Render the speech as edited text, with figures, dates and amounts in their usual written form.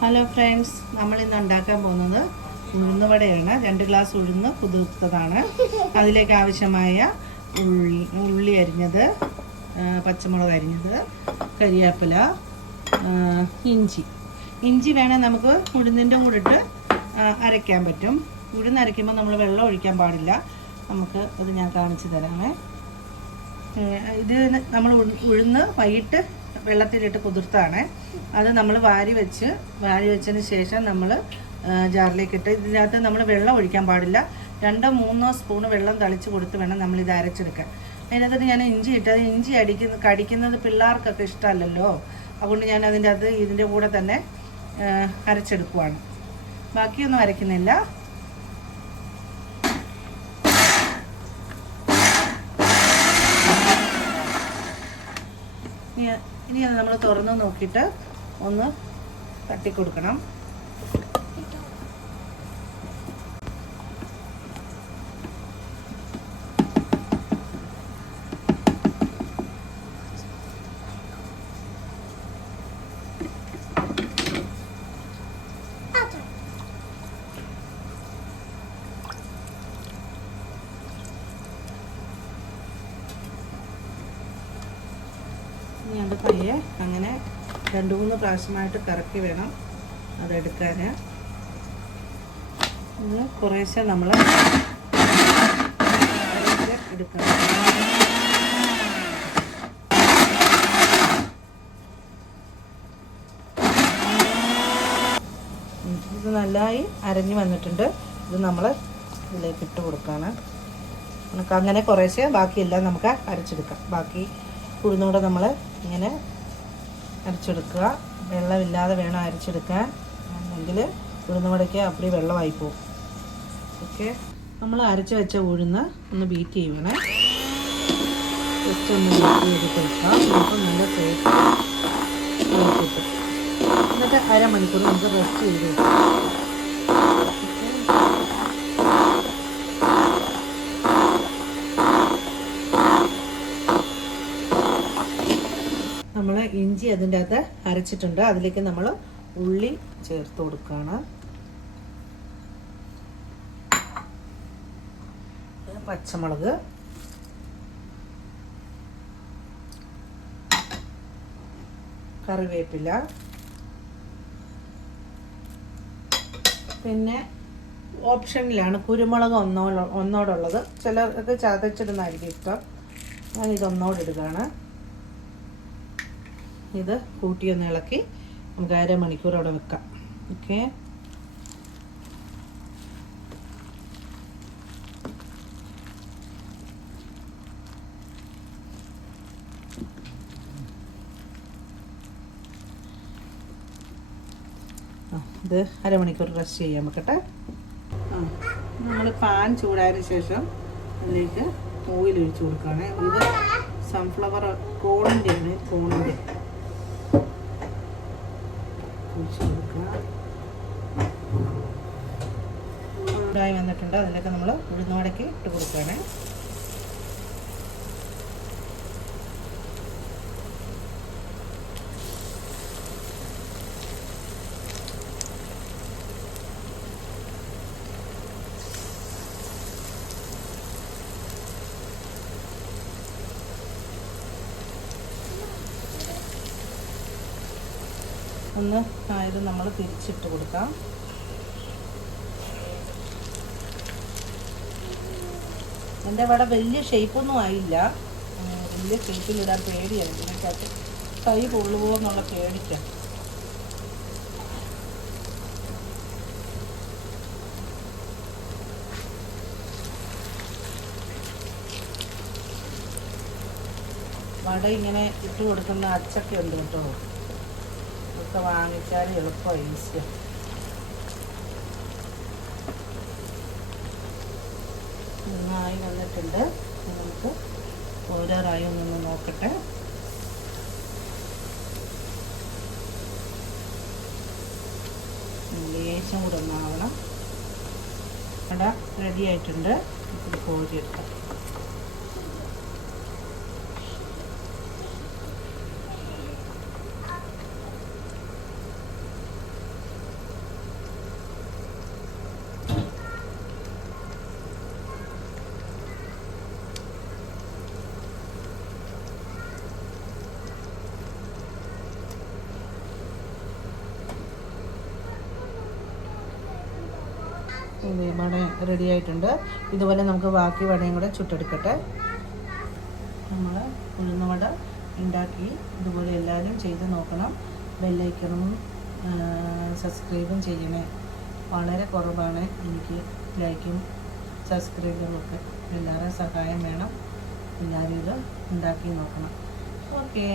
Hello friends, നമ്മളിന്ന് ഉണ്ടാക്കാൻ പോകുന്നത് ഉഴുന്ന് വടയാണ്. 2 ഗ്ലാസ് ഉഴുന്ന് കുതിർത്തതാണ്. അതിലേക്ക് ആവശ്യമായ ഉള്ളി അരിഞ്ഞത്, പച്ചമുളക് അരിഞ്ഞത്, കരിവേപ്പില, ഇഞ്ചി വേണേൽ നമുക്ക് ഉഴുന്നിൻ്റെ കൂടെ ഇട്ട് അരയ്ക്കാൻ പറ്റും. ഉഴുന്ന് അരയ്ക്കുമ്പോൾ നമ്മൾ വെള്ളം ഒഴിക്കാൻ പാടില്ല. നമുക്ക് അത് ഞാൻ കാണിച്ചു തരാമേ. ഇത് നമ്മൾ ഉഴുന്ന് വൈകിട്ട് വെള്ളത്തിലിട്ട് കുതിർത്താണ്. അത് നമ്മൾ വാരി വെച്ചതിന് ശേഷം നമ്മൾ ജാറിലേക്കിട്ട്, ഇതിനകത്ത് നമ്മൾ വെള്ളം ഒഴിക്കാൻ പാടില്ല. 2-3 സ്പൂൺ വെള്ളം തളിച്ച് കൊടുത്ത് വേണം നമ്മളിത് അരച്ചെടുക്കാൻ. അതിനകത്ത് ഞാൻ ഇഞ്ചി ഇട്ടത്, ഇഞ്ചി കടിക്കുന്നത് പിള്ളേർക്കൊക്കെ ഇഷ്ടമല്ലല്ലോ. അതുകൊണ്ട് ഞാൻ അതിൻ്റെ അത് ഇതിൻ്റെ കൂടെ തന്നെ അരച്ചെടുക്കുവാണ്. ബാക്കിയൊന്നും അരയ്ക്കുന്നില്ല. ഇനി അത് നമ്മൾ തുറന്ന് നോക്കിയിട്ട് ഒന്ന് തട്ടിക്കൊടുക്കണം. ഇനി അത് പയ്യെ അങ്ങനെ 2-3 പ്രാവശ്യമായിട്ട് കറക്കി വേണം അതെടുക്കാൻ. ഇത് കുറേശ്ശെ നമ്മൾ എടുക്കണം. ഇത് നല്ലതായി അരഞ്ഞു വന്നിട്ടുണ്ട്. ഇത് നമ്മൾ ഇതിലേക്ക് ഇട്ട് കൊടുക്കുകയാണ്. നമുക്ക് അങ്ങനെ കുറേശ്ശെ, ബാക്കിയെല്ലാം നമുക്ക് അരച്ചെടുക്കാം. ബാക്കി ഉഴുന്നൂടെ നമ്മൾ ഇങ്ങനെ അരച്ചെടുക്കുക. വെള്ളമില്ലാതെ വേണം അരച്ചെടുക്കാൻ, അല്ലെങ്കിൽ ഉഴുന്നുവടയ്ക്ക് അപ്പടി വെള്ളമായി പോകും. ഓക്കെ, നമ്മൾ അരച്ച് വെച്ച ഉഴുന്ന് ഒന്ന് ബീറ്റ് ചെയ്യണേ. ജസ്റ്റ് ഒന്ന് ബീറ്റ് ചെയ്തിട്ട് വെക്കാം. നമുക്ക് നല്ല ടേസ്റ്റ് കിട്ടും. എന്നിട്ട് അരമണിക്കൂർ നമുക്ക് റെസ്റ്റ് ചെയ്ത് വെക്കാം. നമ്മൾ ഇഞ്ചി അതിൻ്റെ അകത്ത് അരച്ചിട്ടുണ്ട്. അതിലേക്ക് നമ്മൾ ഉള്ളി ചേർത്ത് കൊടുക്കുകയാണ്. പച്ചമുളക്, കറിവേപ്പില, പിന്നെ ഓപ്ഷനിലാണ് കുരുമുളക് ഒന്നോടുള്ളത്. ചിലർക്ക് ചതച്ചിടുന്നതായിരിക്കും ഇഷ്ടം. ഞാനിത് ഒന്നോടിടുകയാണ്. ഇത് കൂട്ടിയൊന്ന് ഇളക്കി നമുക്ക് അരമണിക്കൂർ അവിടെ വെക്കാം. ഓക്കെ, ഇത് അരമണിക്കൂർ റെസ്റ്റ് ചെയ്യാൻ വെക്കട്ടെ. നമ്മൾ പാൻ ചൂടായതിനു ശേഷം അതിലേക്ക് ഓയിൽ ഒഴിച്ച് കൊടുക്കുകയാണ്. ഇത് സൺഫ്ലവർ കോണിൻ്റെ ചൂടായി വന്നിട്ടുണ്ട്. അതിലൊക്കെ നമ്മൾ ഉഴുന്നുവടയ്ക്ക് ഇട്ട് കൊടുക്കുകയാണ്. ഒന്ന് ഇത് നമ്മൾ തിരിച്ചിട്ട് കൊടുക്കാം. എൻ്റെ വട വലിയ ഷേപ്പൊന്നും ആയില്ല. വലിയ ഷേപ്പിലിടാൻ പേടിയാണ്. ഇതിനകത്ത് കൈ പൊള്ളുവോ എന്നുള്ള പേടിക്കാം. വട ഇങ്ങനെ ഇട്ട് കൊടുക്കുന്ന അച്ചൊക്കെ ഉണ്ട് കേട്ടോ. ഇതൊക്കെ വാങ്ങിച്ചാൽ എളുപ്പമാണ്, ഈസിയാണ്. നന്നായി വന്നിട്ടുണ്ട്. നമുക്ക് ഓരോരായി ഒന്നൊന്ന് നോക്കട്ടെ. ലേശം കൂടെ ഒന്നാവണം. വട റെഡി ആയിട്ടുണ്ട്. ഇത് കോരിയെടുക്കാം. ഇത് വട റെഡി ആയിട്ടുണ്ട്. ഇതുപോലെ നമുക്ക് ബാക്കി വടയും കൂടെ ചുട്ടെടുക്കട്ടെ. നമ്മൾ ഉഴുന്നുവട ഉണ്ടാക്കി. ഇതുപോലെ എല്ലാവരും ചെയ്ത് നോക്കണം. ബെല്ലൈക്കണും സബ്സ്ക്രൈബും ചെയ്യണേ. വളരെ കുറവാണ് എനിക്ക് ലൈക്കും സബ്സ്ക്രൈബും ഒക്കെ. എല്ലാവരുടെയും സഹായം വേണം. എല്ലാവരും ഇത് ഉണ്ടാക്കി നോക്കണം. ഓക്കേ.